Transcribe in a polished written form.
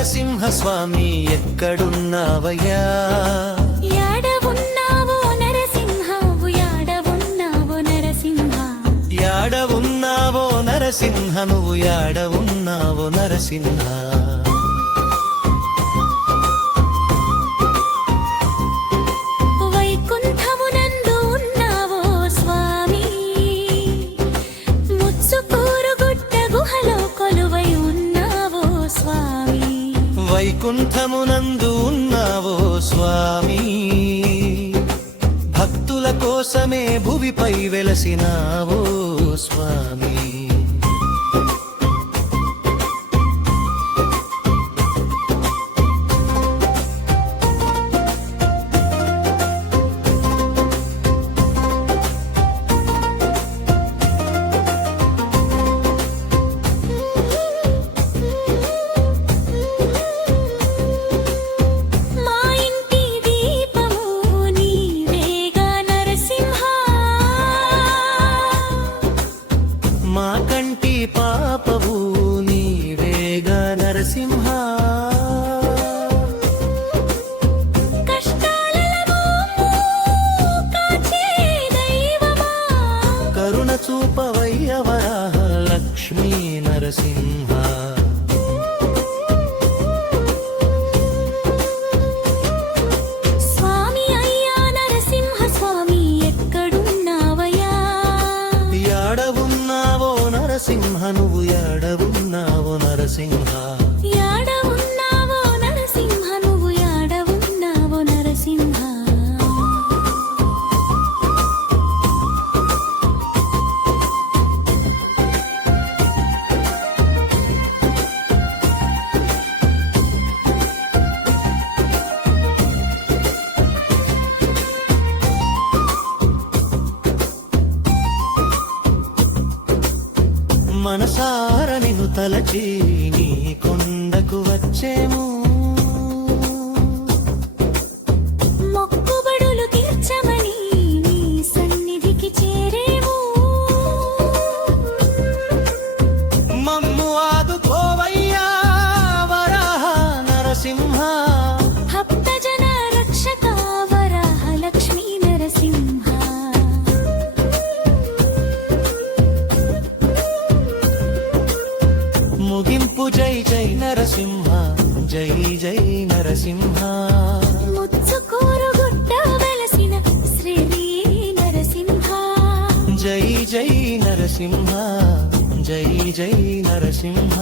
నరసింహ స్వామి ఎక్కడున్నావయ్యా? యాడవున్నావో నరసింహవు, యాడవున్నావో నరసింహ, యాడవున్నావో నరసింహ, నువ్వు యాడవున్నావో నరసింహ. వైకుంఠమునందు ఉన్నావో స్వామి, ముత్సుకూరు గుట్ట గుహలో కొలువై ఉన్నావో స్వామి. వైకుంఠమునందు ఉన్నావో స్వామి, భక్తుల కోసమే భువిపై వెలసినావో స్వామి. మా ఇంటి దీపము నీవేగా నరసింహ, మా కంటి పాపవు నీవేగా నరసింహ. కష్టాలలో కాచే దైవమా, కరుణ చూపవయ్య వరాహ లక్ష్మీ నరసింహ. స్వామి అయ్యా నరసింహ స్వామి ఎక్కడున్నావయ్యా? యాడవున్నావో నరసింహ, నువ్వు యాడవున్నావో నరసింహ. యాడవున్నావో నరసింహ, నువ్వు యాడవున్నావో నరసింహ. మనసార నిన్ను తలచి నీ కొండకు వచ్చేము, మొక్కుబడులు తీర్చమని నీ సన్నిధికి చేరేము. మమ్ము ఆదుకోవయ్యా వరాహ నరసింహ. భక్తజన రక్షక వరాహ లక్ష్మీ నరసింహ. ముగింపు జై జై నరసింహ, జై జై నరసింహ. ముత్సుకూరు గుట్ట వెలసిన శ్రీ నరసింహ. జై జై నరసింహ, జై జై నరసింహ.